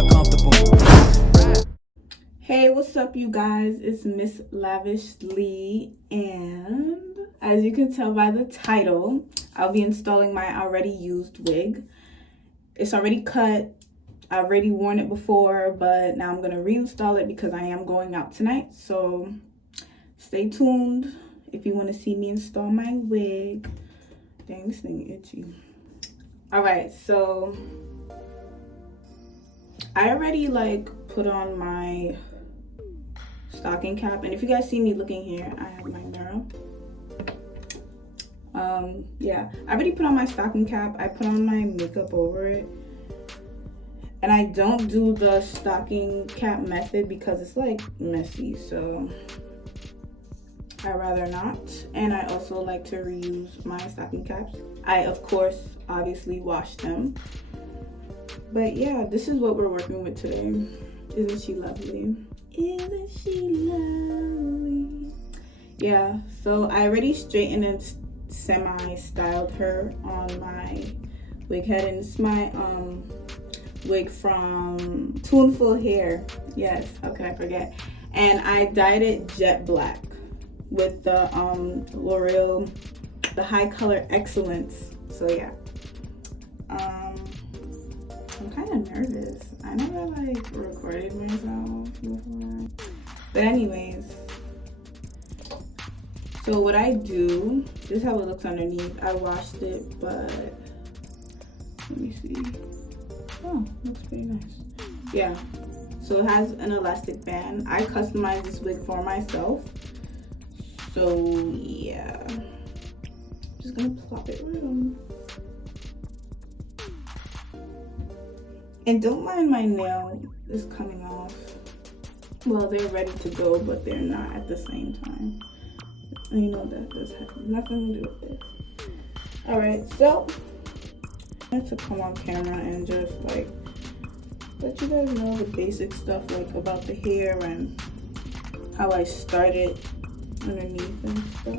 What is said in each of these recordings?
got comfortable. Hey, what's up, you guys? It's Misslavishlí, and as you can tell by the title, I'll be installing my already used wig. It's already cut. I've already worn it before, but now I'm gonna reinstall it because I am going out tonight. So stay tuned if you want to see me install my wig. Dang, this thing itchy. All right, so I already put on my stocking cap, and if you guys see me looking here, I have my mirror. Yeah, I already put on my stocking cap. I put on my makeup over it, and I don't do the stocking cap method because it's messy, so I'd rather not. And I also like to reuse my stocking caps. I of course obviously wash them, but yeah, this is what we're working with today. Isn't she lovely? Isn't she lovely? Yeah, so I already straightened and semi-styled her on my wig head, and it's my wig from Tuneful Hair. Yes, how could I forget? And I dyed it jet black with the L'Oreal, the High Color Excellence. So yeah, I'm kind of nervous. I never recorded myself before. But anyways, so what I do, this is how it looks underneath. I washed it, but let me see. Oh, looks pretty nice. Yeah, so it has an elastic band. I customized this wig for myself. So yeah, just gonna plop it right on. And don't mind my nail is coming off. Well, they're ready to go, but they're not at the same time. And you know that does have nothing to do with this. Alright, so I had to come on camera and just let you guys know the basic stuff about the hair and how I started underneath and stuff.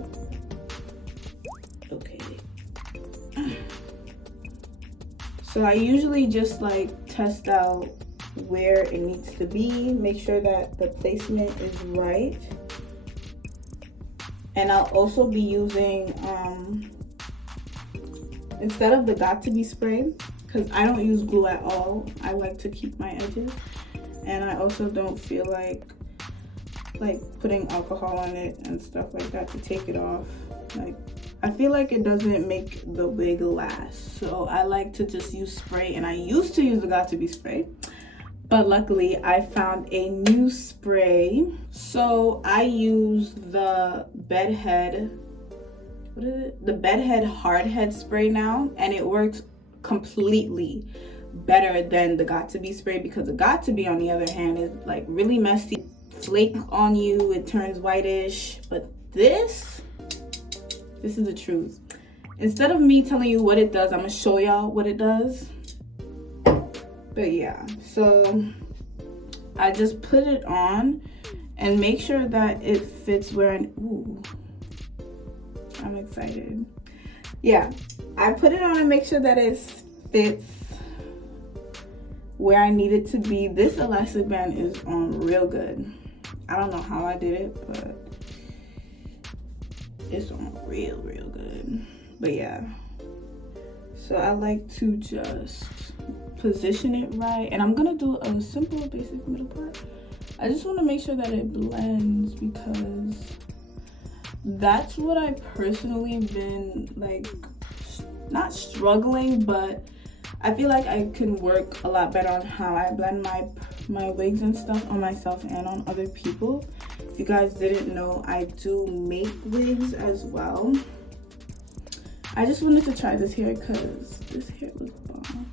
Okay. So I usually just test out where it needs to be, make sure that the placement is right. And I'll also be using, instead of the Got2b spray, because I don't use glue at all, I like to keep my edges. And I also don't feel like putting alcohol on it and stuff like that to take it off. I feel like it doesn't make the wig last, so I like to just use spray. And I used to use the Got2b spray, but luckily I found a new spray. So I use the Bedhead, what is it? The Bedhead Hard Head spray now, and it works completely better than the Got2b spray, because the Got2b on the other hand is really messy, flake on you, it turns whitish. But this is the truth. Instead of me telling you what it does, I'm gonna show y'all what it does. But yeah, so I just put it on and make sure that it fits where I'm excited. Yeah, I put it on and make sure that it fits where I need it to be. This elastic band is on real good. I don't know how I did it, but it's on real good. But yeah, so I like to just position it right, and I'm gonna do a simple basic middle part. I just want to make sure that it blends, because that's what I personally been not struggling, but I feel like I can work a lot better on how I blend my wigs and stuff on myself and on other people. If you guys didn't know, I do make wigs as well. I just wanted to try this hair because this hair was bomb,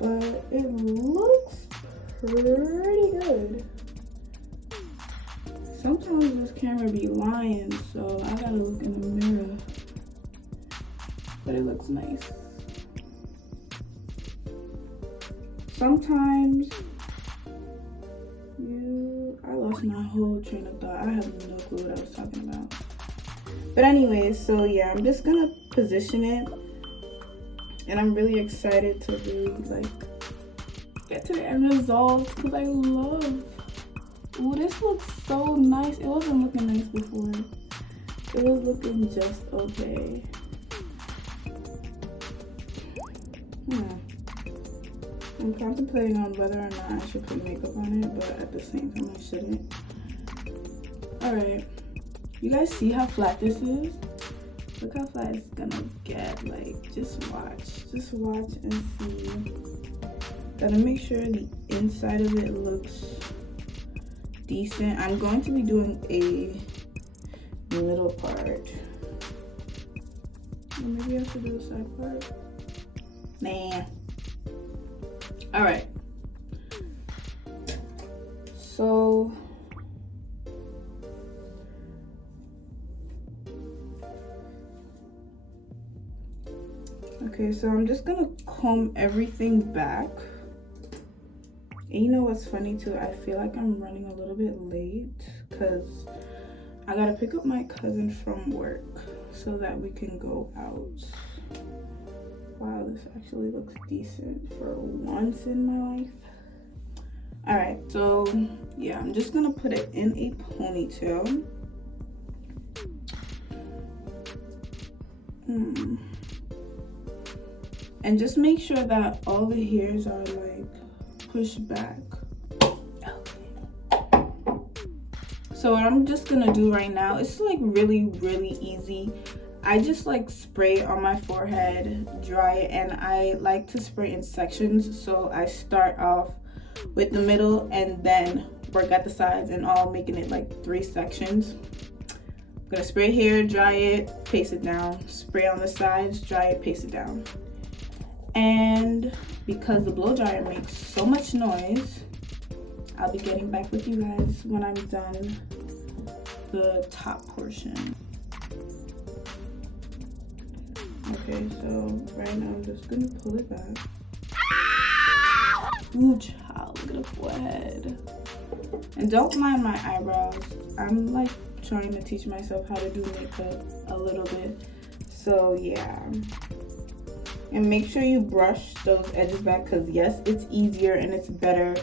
but it looks pretty good. Sometimes this camera be lying, so I gotta look in the mirror, but it looks nice. Sometimes I lost my whole train of thought. I have no clue what I was talking about. But anyways, so yeah, I'm just gonna position it, and I'm really excited to really get to the end results because I love. Ooh, this looks so nice. It wasn't looking nice before. It was looking just okay. I'm contemplating on whether or not I should put makeup on it, but at the same time I shouldn't. Alright. You guys see how flat this is? Look how flat it's gonna get. Like, just watch. Just watch and see. Gotta make sure the inside of it looks decent. I'm going to be doing a middle part. Or maybe I should do a side part. Nah. Alright. So okay, so I'm just gonna comb everything back. And you know what's funny too? I feel like I'm running a little bit late because I gotta pick up my cousin from work so that we can go out. Wow, this actually looks decent for once in my life. All right, so yeah, I'm just gonna put it in a ponytail. And just make sure that all the hairs are like pushed back. Okay. So what I'm just gonna do right now, it's like really easy. I just like spray on my forehead, dry it, and I like to spray in sections. So I start off with the middle and then work at the sides and all, making it like 3 sections. I'm gonna spray here, dry it, paste it down, spray on the sides, dry it, paste it down. And because the blow dryer makes so much noise, I'll be getting back with you guys when I'm done the top portion. Okay, so right now I'm just gonna pull it back. Ooh, child, look at the forehead. And don't mind my eyebrows. I'm like trying to teach myself how to do makeup a little bit. So yeah. And make sure you brush those edges back because yes, it's easier and it's better.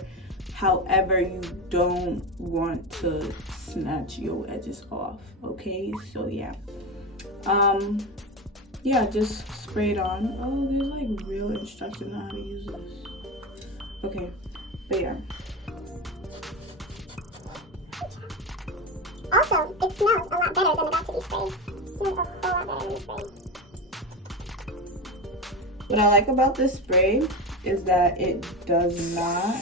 However, you don't want to snatch your edges off, okay? So yeah. Yeah, just spray it on. Oh, there's like real instructions on how to use this. Okay, but yeah. Also, it smells a lot better than the Got to Be spray. It smells a whole lot better than the spray. What I like about this spray is that it does not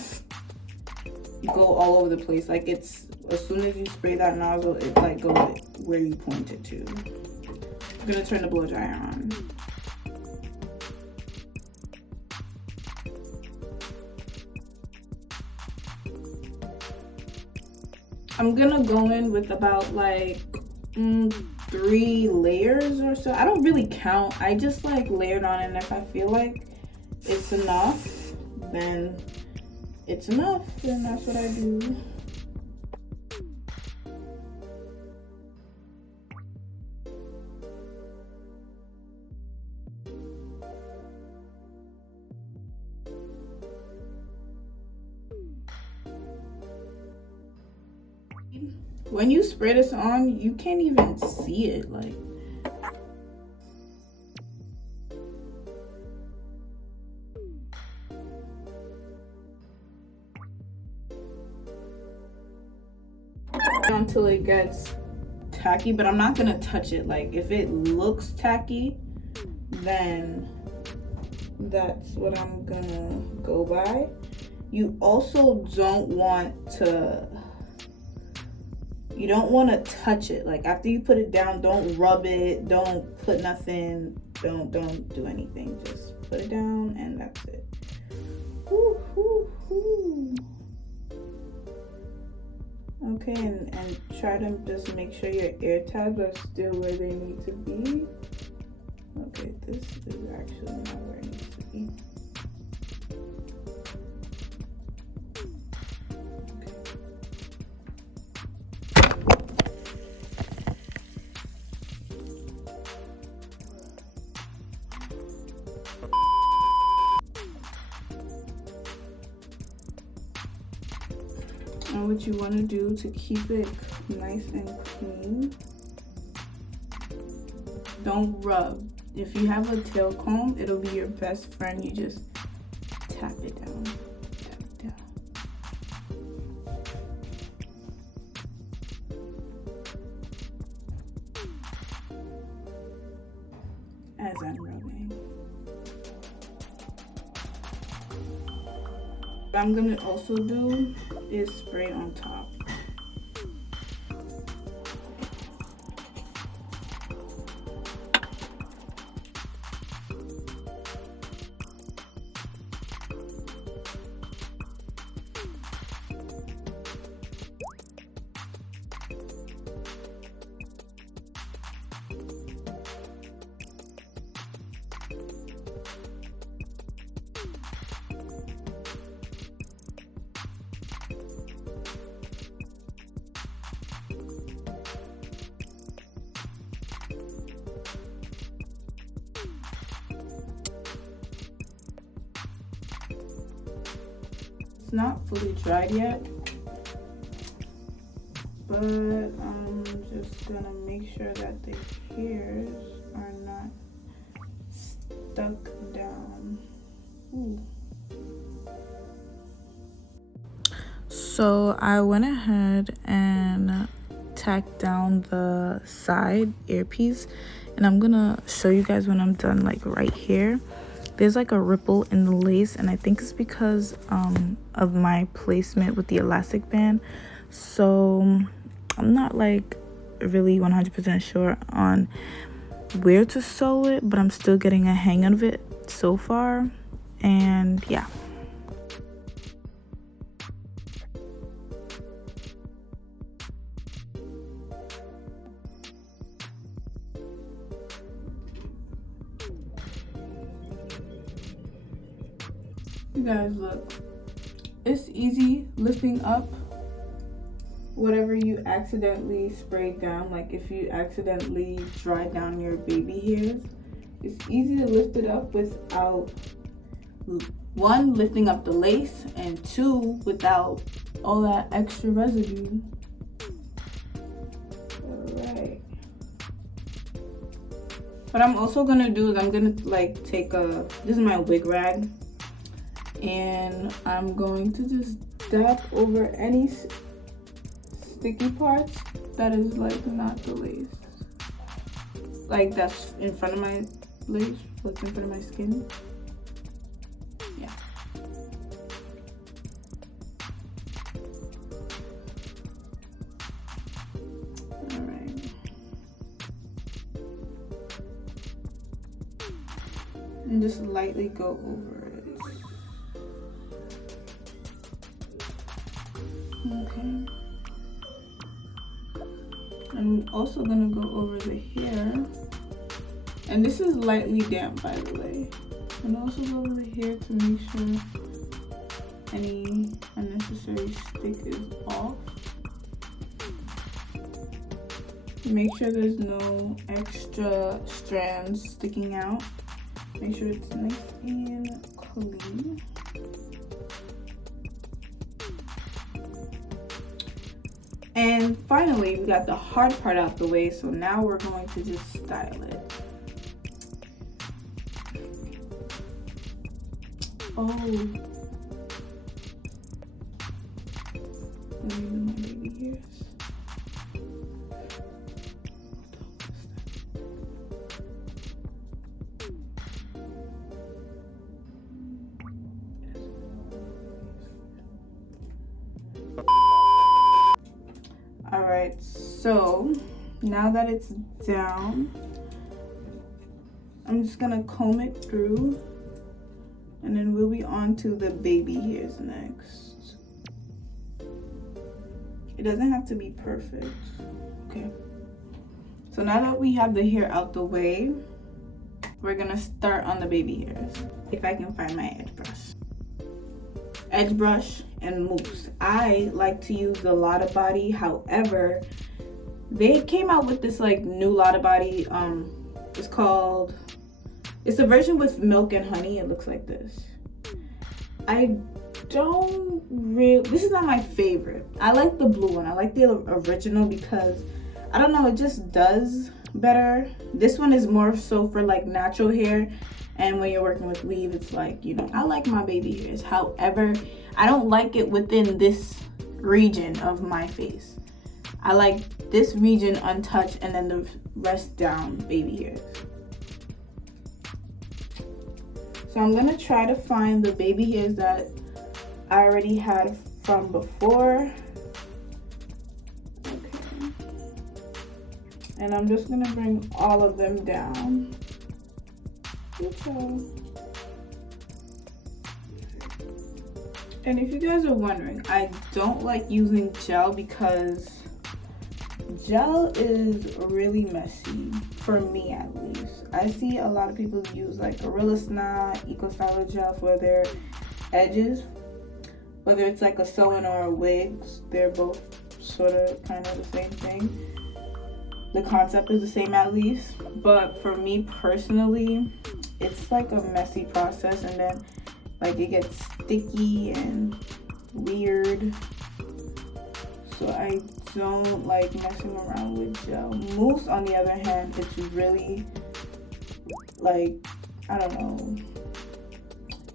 go all over the place. Like, it's, as soon as you spray that nozzle, it like goes where you point it to. I'm gonna turn the blow dryer on. I'm gonna go in with about like 3 layers or so. I don't really count. I just like layered on, and if I feel like it's enough, then it's enough, and that's what I do. When you spray this on, you can't even see it, like. Until it gets tacky, but I'm not gonna touch it. Like, if it looks tacky, then that's what I'm gonna go by. You also don't want to touch it. Like, after you put it down, don't rub it, don't put nothing, don't do anything. Just put it down and that's it. Woo, woo, woo. Okay, and try to just make sure your ear tabs are still where they need to be. Okay, this is actually not where it needs to be. And what you want to do to keep it nice and clean, don't rub. If you have a tail comb, it'll be your best friend. You just tap it down, tap it down. As I'm rubbing. What I'm gonna also do is spray on top. Not fully dried yet, but I'm just gonna make sure that the hairs are not stuck down. Ooh. So I went ahead and tacked down the side earpiece, and I'm gonna show you guys when I'm done. Like right here, there's like a ripple in the lace, and I think it's because of my placement with the elastic band. So I'm not like really 100% sure on where to sew it, but I'm still getting a hang of it so far. And yeah. You guys, look, it's easy lifting up whatever you accidentally sprayed down. Like if you accidentally dried down your baby hairs, it's easy to lift it up without, one, lifting up the lace, and two, without all that extra residue. Alright. What I'm also gonna do is I'm gonna like take this is my wig rag, and I'm going to just dab over any sticky parts that is like not the lace, like that's in front of my lace, what's in front of my skin. Yeah. Alright. And just lightly go over it. Okay. I'm also gonna go over the hair, and this is lightly damp, by the way. And also go over the hair to make sure any unnecessary stick is off. Make sure there's no extra strands sticking out. Make sure it's nice and clean. And finally, we got the hard part out the way, so now we're going to just style it. Oh. Let me do my baby hairs. Alright, so now that it's down, I'm just gonna comb it through, and then we'll be on to the baby hairs next. It doesn't have to be perfect. Okay. So now that we have the hair out the way, we're gonna start on the baby hairs. If I can find my edge brush and mousse. I like to use the Lotta Body. However, they came out with this like new Lotta Body. It's a version with milk and honey. It looks like this. I don't really, this is not my favorite. I like the blue one. I like the original because, I don't know, it just does better. This one is more so for like natural hair, and when you're working with weave, it's like, you know, I like my baby hairs. However, I don't like it within this region of my face. I like this region untouched and then the rest down baby hairs. So I'm gonna try to find the baby hairs that I already had from before. Okay. And I'm just gonna bring all of them down. Okay. And if you guys are wondering, I don't like using gel because gel is really messy, for me at least. I see a lot of people use like Gorilla Snot, Eco Styler gel for their edges. Whether it's like a sew-in or a wig, they're both sort of kind of the same thing. The concept is the same at least. But for me personally, it's like a messy process, and then like it gets sticky and weird. So I don't like messing around with gel. Mousse, on the other hand, it's really like, I don't know,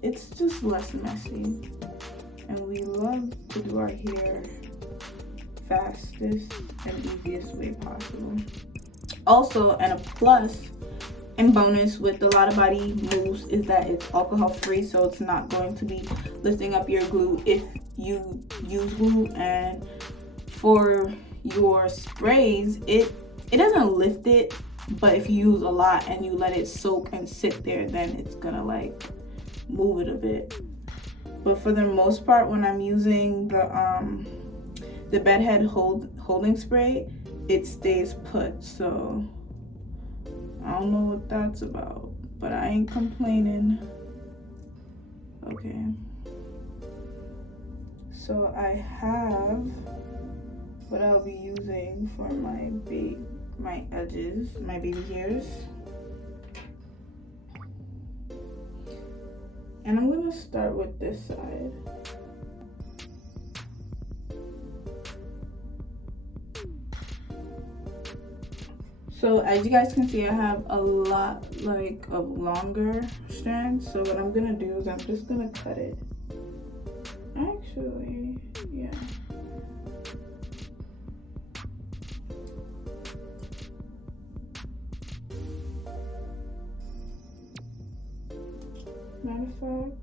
it's just less messy. And we love to do our hair fastest and easiest way possible. Also, and a plus and bonus with the Lotta Body mousse is that it's alcohol free, so it's not going to be lifting up your glue if you use glue. And for your sprays, it doesn't lift it, but if you use a lot and you let it soak and sit there, then it's gonna like move it a bit. But for the most part, when I'm using the bedhead holding spray, it stays put. So I don't know what that's about, but I ain't complaining. Okay. So I have what I'll be using for my edges, my baby hairs. And I'm gonna start with this side. So as you guys can see, I have a lot like of longer strands. So what I'm gonna do is I'm just gonna cut it. Actually, yeah. Matter of fact,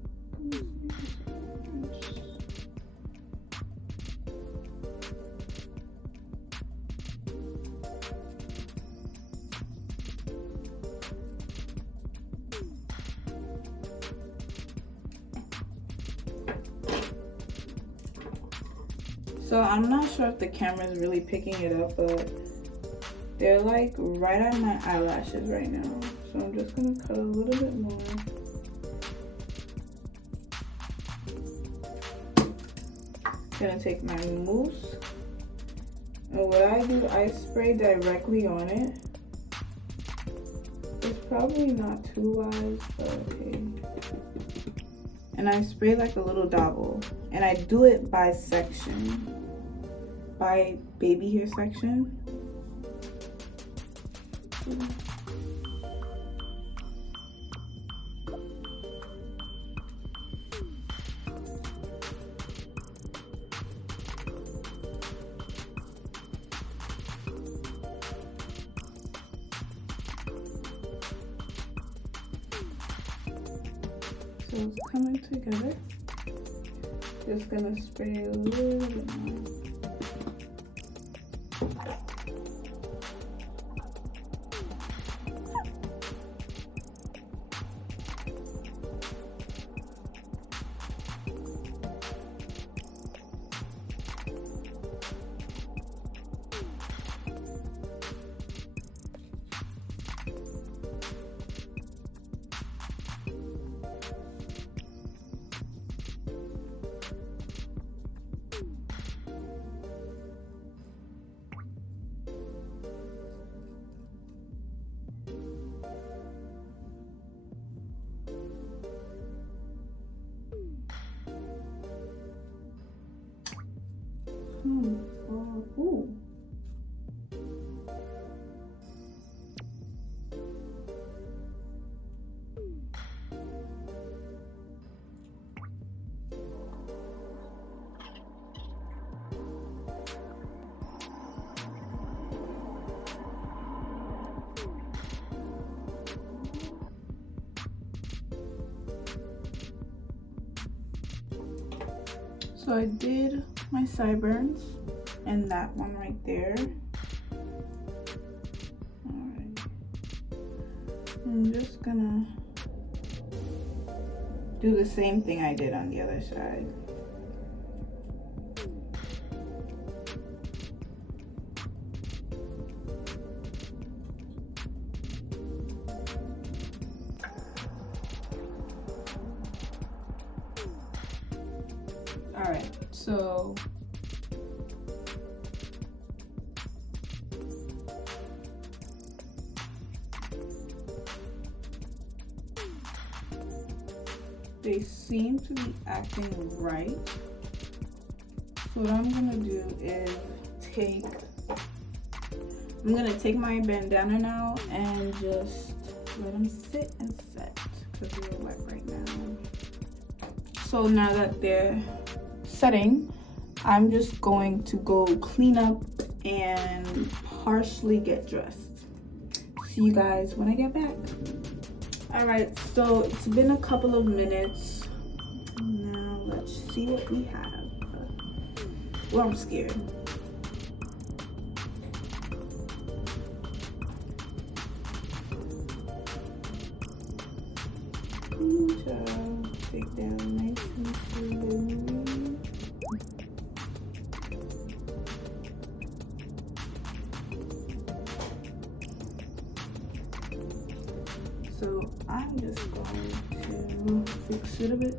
so I'm not sure if the camera is really picking it up, but they're like right at my eyelashes right now. So I'm just gonna cut a little bit more. Gonna take my mousse, and what I do, I spray directly on it. It's probably not too wise, but okay. And I spray like a little dabble, and I do it by section, by baby hair section. So it's coming together. Just gonna spray a little bit more. Ooh. So I did my sideburns and that one right there. Alright. I'm just gonna do the same thing I did on the other side. Alright, so they seem to be acting right. So what I'm gonna do is I'm gonna take my bandana now and just let them sit and set because they're wet right now. So now that they're setting, I'm just going to go clean up and partially get dressed. See you guys when I get back. Alright, so it's been a couple of minutes. Now let's see what we have. Well, I'm scared. Take down nice and slowly. So I'm just going to fix it a bit.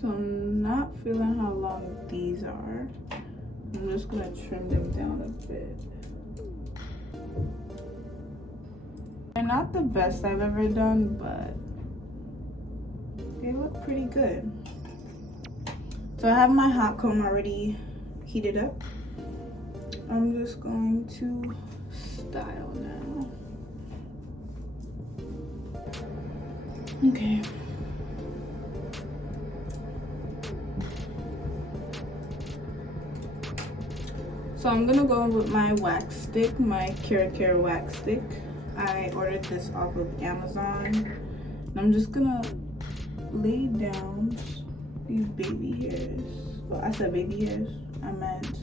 So I'm not feeling how long these are. I'm just gonna trim them down a bit. They're not the best I've ever done, but they look pretty good. So I have my hot comb already heated up. I'm just going to style now. Okay. So I'm gonna go with my wax stick, my Care wax stick. I ordered this off of Amazon. And I'm just gonna lay down these baby hairs. Well, I said baby hairs, I meant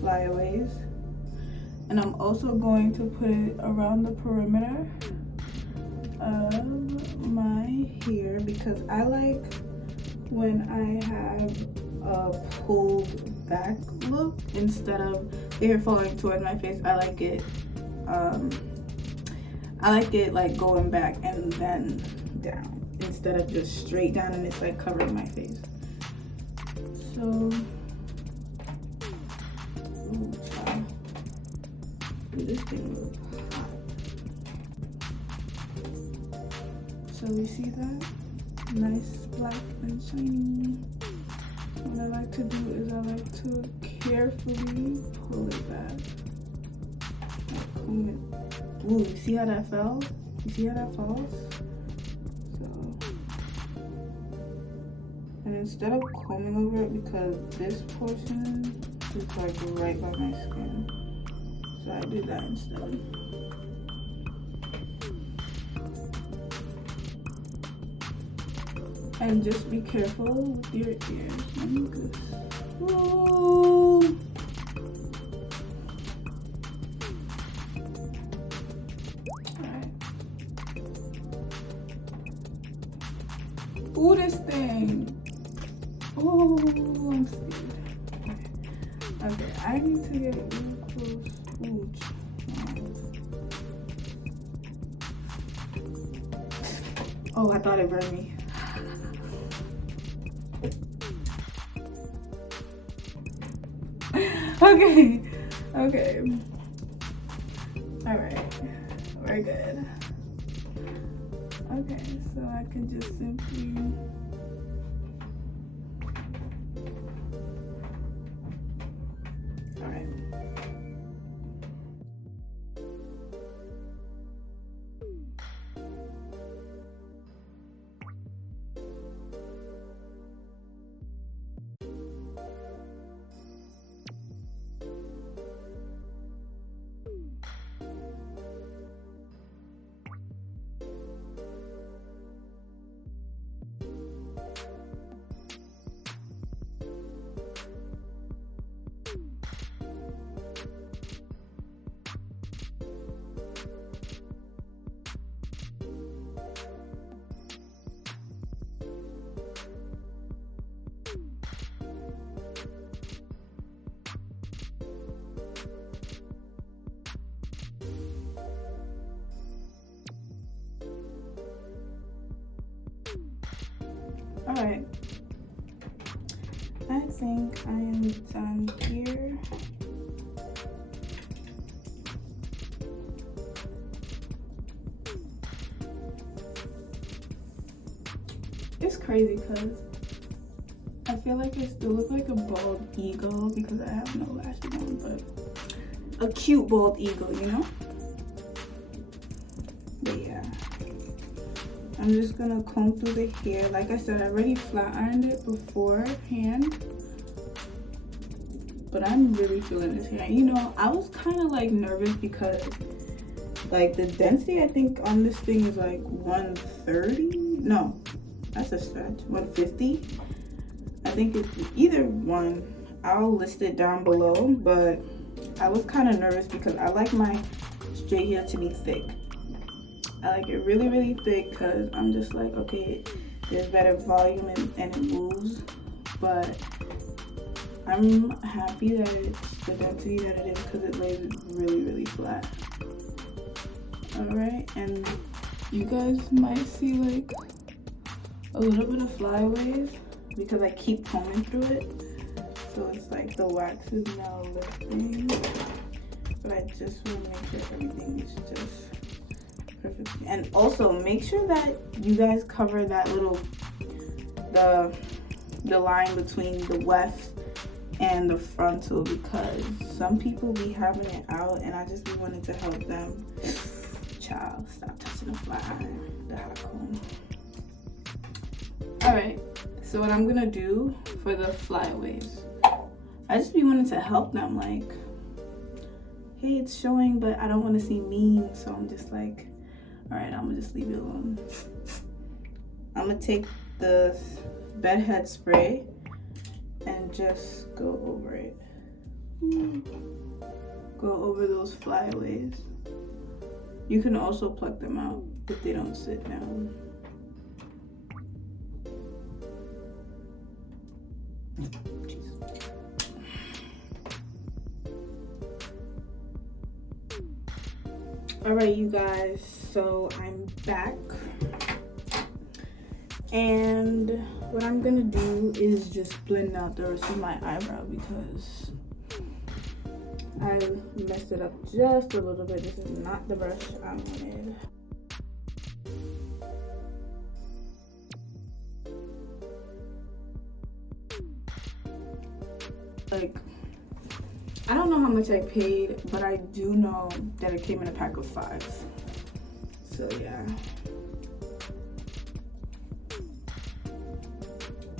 flyaways. And I'm also going to put it around the perimeter of my hair because I like when I have a pulled back look instead of the hair falling towards my face. I like it like going back and then down instead of just straight down and it's like covering my face. So ooh, child. Ooh, this thing looks hot. So you see that? Nice black and shiny. What I like to do is I like to carefully pull it back. Like comb it. Ooh, you see how that fell? You see how that falls? So, and instead of combing over it, because this portion is like right by my skin, so I do that instead. And just be careful with your ears. Ooh. Alright. Ooh, this thing. Oh, I'm scared. Okay, I need to get real close. Ooh, Oh, I thought it burned me. Okay. Okay. All right. We're good. Okay, so I can just simply. All right. All right. I think I am done here. It's crazy because I feel like I still look like a bald eagle because I have no lashes on, but a cute bald eagle, you know? But yeah. I'm just gonna comb through the hair. Like I said, I already flat ironed it beforehand. But I'm really feeling this hair. You know, I was kind of like nervous because like the density I think on this thing is like 130. No, that's a stretch. 150. I think it's either one. I'll list it down below, but I was kind of nervous because I like my straight hair to be thick. I like it really, really thick because I'm just like, okay, there's better volume and it moves. But I'm happy that it's the density that it is because it lays really, really flat. Alright, and you guys might see like a little bit of flyaways because I keep combing through it. So it's like the wax is now lifting. But I just want to make sure everything is just perfect. And also make sure that you guys cover that little, the line between the weft and the frontal because some people be having it out and I just be wanting to help them. Child, stop touching the flat iron, the hot comb. Alright, so what I'm gonna do for the flyaways, I just be wanting to help them like, hey, it's showing but I don't want to seem mean, so I'm just like, alright, I'm gonna just leave it alone. I'm gonna take the bedhead spray and just go over it. Go over those flyaways. You can also pluck them out if they don't sit down. Alright, you guys, so I'm back. And what I'm gonna do is just blend out the rest of my eyebrow because I messed it up just a little bit. This is not the brush I wanted. Like, I don't know how much I paid, but I do know that it came in a pack of 5. So yeah.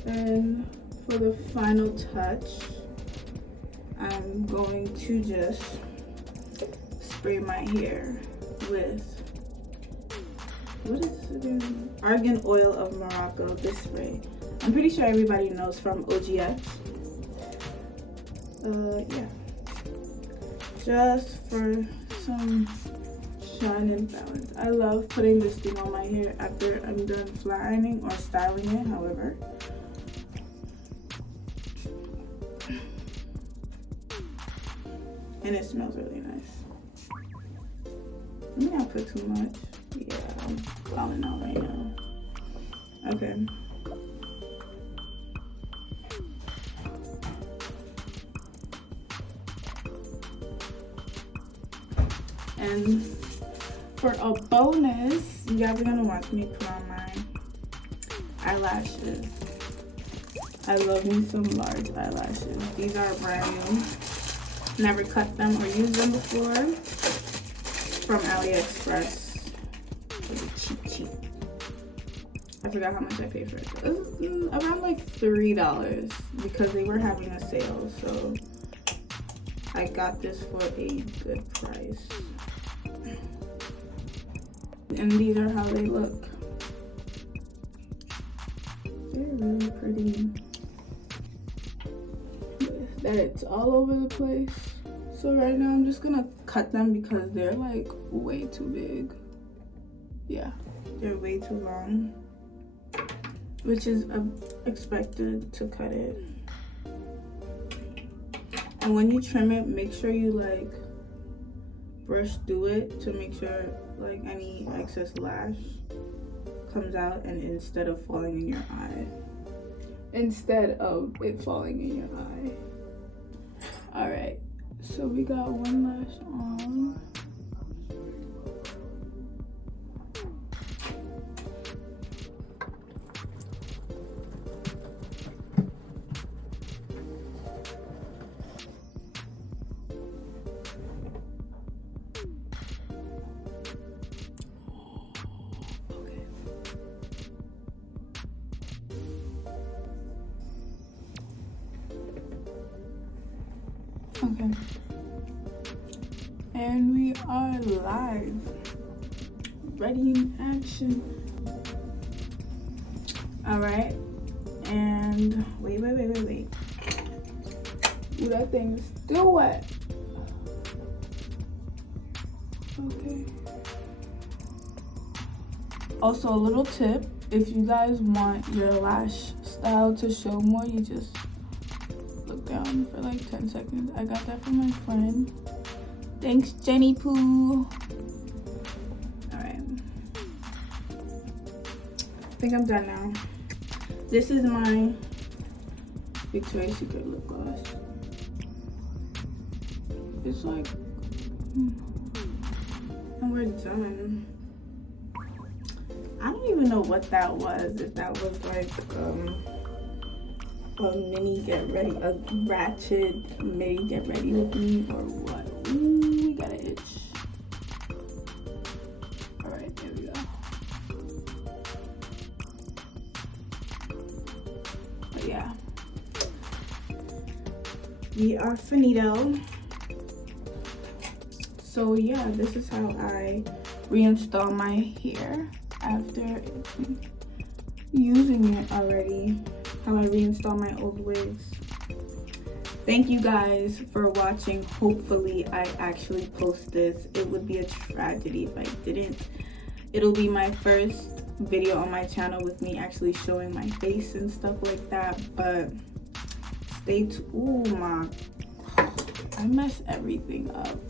And for the final touch, I'm going to just spray my hair with, what is it? Argan Oil of Morocco, this spray. I'm pretty sure everybody knows from OGX. Yeah. Just for some shine and balance. I love putting this thing on my hair after I'm done flat ironing or styling it, however. And it smells really nice. Let me not put too much. Yeah, I'm falling out right now. Okay. And for a bonus, you guys are gonna watch me put on my eyelashes. I love me some large eyelashes. These are brand new. Never cut them or used them before. From AliExpress. Cheap. I forgot how much I paid for it. It was around like $3 because they were having a sale. So I got this for a good price. And these are how they look. They're really pretty. That it's all over the place. So right now I'm just gonna cut them because they're like way too big. Yeah, they're way too long, which is expected to cut it. And when you trim it, make sure you like brush through it to make sure like any excess lash comes out, and instead of falling in your eye. Instead of it falling in your eye. All right, so we got one lash on. Okay. And we are live. Ready in action. Alright. And wait. Ooh, that thing's still wet. Okay. Also, a little tip. If you guys want your lash style to show more, you just look down for like 10 seconds. I got that from my friend. Thanks, Jenny Poo. Alright. I think I'm done now. This is my Victoria's Secret lip gloss. It's like, and we're done. I don't even know what that was. If that was like a mini get ready, a ratchet mini get ready with me, or what? Ooh, we got an itch. All right, there we go. But yeah, we are finito. So yeah, this is how I reinstall my hair after using it already. How I reinstall my old wigs. Thank you guys for watching. Hopefully I actually post this. It would be a tragedy if I didn't. It'll be my first video on my channel with me actually showing my face and stuff like that, but stay tuned. Oh my, I messed everything up.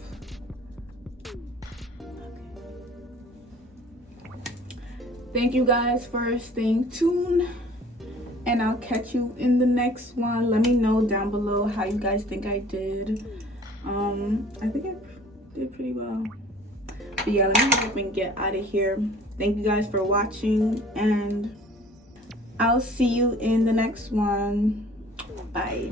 Thank you guys for staying tuned, and I'll catch you in the next one. Let me know down below how you guys think I did. I think I did pretty well. But yeah, let me hop and get out of here. Thank you guys for watching, and I'll see you in the next one. Bye.